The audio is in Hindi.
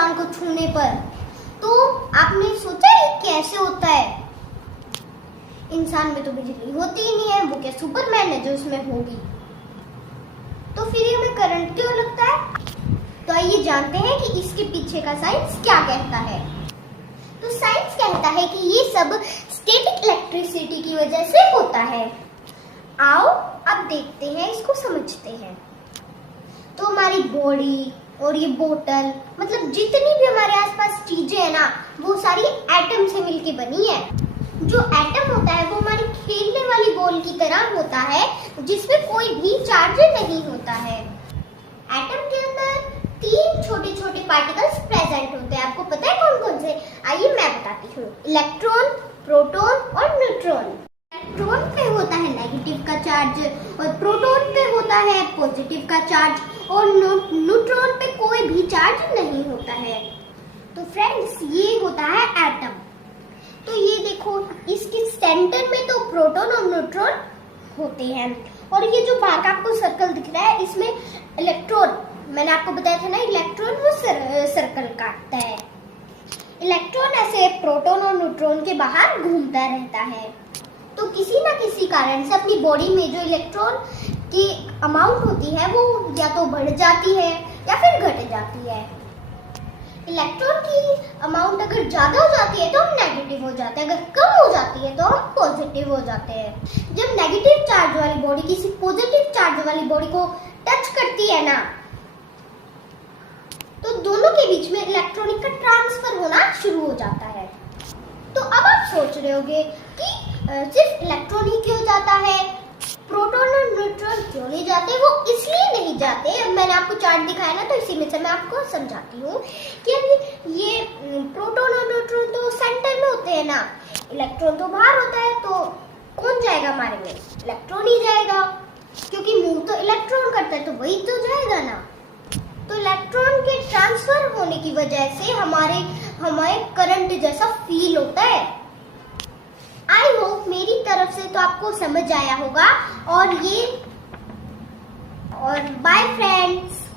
इंसान को छूने पर। तो आपने सोचा है कैसे होता है? इंसान में तो बिजली होती ही नहीं है, वो क्या सुपरमैन है जो उसमें होगी? तो फिर हमें करंट क्यों लगता है? तो आइए जानते हैं कि इसके पीछे का साइंस क्या कहता है। तो साइंस कहता है कि ये सब स्टैटिक इलेक्ट्रिसिटी की वजह से होता है। आओ अब देखते हैं, इसको समझते हैं। तो हमारी बॉडी और ये बोतल, मतलब जितनी भी हमारे आसपास चीजें हैं ना, वो सारी एटम से मिलके बनी है। जो एटम होता है वो हमारी खेलने वाली बॉल की तरह होता है, जिसमें कोई भी चार्ज नहीं होता है। एटम के अंदर 3 छोटे छोटे पार्टिकल्स प्रेजेंट होते हैं। आपको पता है कौन कौन से? आइए मैं बताती हूँ। इलेक्ट्रॉन, प्रोटॉन और न्यूट्रॉन। इलेक्ट्रॉन पे होता है नेगेटिव का चार्ज और प्रोटॉन पे होता है पॉजिटिव का चार्ज और न्यूट्रॉन पे कोई भी चार्ज नहीं होता है। तो फ्रेंड्स, ये होता है एटम। तो ये देखो, इसके सेंटर में तो प्रोटॉन और न्यूट्रॉन होते हैं और ये जो बाहर का आपको सर्कल दिख रहा है, इसमें इलेक्ट्रॉन, मैंने आपको बताया था ना, इलेक्ट्रॉन वो सर्कल काटता है। इलेक्ट्रॉन ऐसे प्रोटॉन और न्यूट्रॉन के बाहर घूमता रहता है। तो किसी ना किसी कारण से अपनी बॉडी में जो इलेक्ट्रॉन की अमाउंट होती है वो या तो बढ़ जाती है या फिर घट जाती है। इलेक्ट्रॉन की अमाउंट अगर ज्यादा हो जाती है तो हम नेगेटिव हो जाते हैं, अगर कम हो जाती है तो हम पॉजिटिव हो जाते हैं। जब नेगेटिव चार्ज वाली बॉडी किसी पॉजिटिव चार्ज वाली बॉडी को टच करती है ना, तो दोनों के बीच में इलेक्ट्रॉनिक का ट्रांसफर होना शुरू हो जाता है। तो अब आप सोच रहे होंगे कि सिर्फ इलेक्ट्रॉन ही क्यों जाता है, प्रोटॉन और न्यूट्रॉन क्यों नहीं जाते? वो इसलिए नहीं जाते, मैंने आपको चार्ट दिखाया ना, तो इसी में से मैं आपको समझाती हूँ कि अभी ये प्रोटॉन और न्यूट्रॉन तो सेंटर में होते हैं ना, इलेक्ट्रॉन तो बाहर होता है, तो कौन जाएगा हमारे में? इलेक्ट्रॉन ही जाएगा, क्योंकि मूव तो इलेक्ट्रॉन करता है, तो वही तो जाएगा ना। तो इलेक्ट्रॉन के ट्रांसफर होने की वजह से हमारे करंट जैसा फील होता है। आई होप मेरी तरफ से तो आपको समझ आया होगा। और बाय फ्रेंड्स।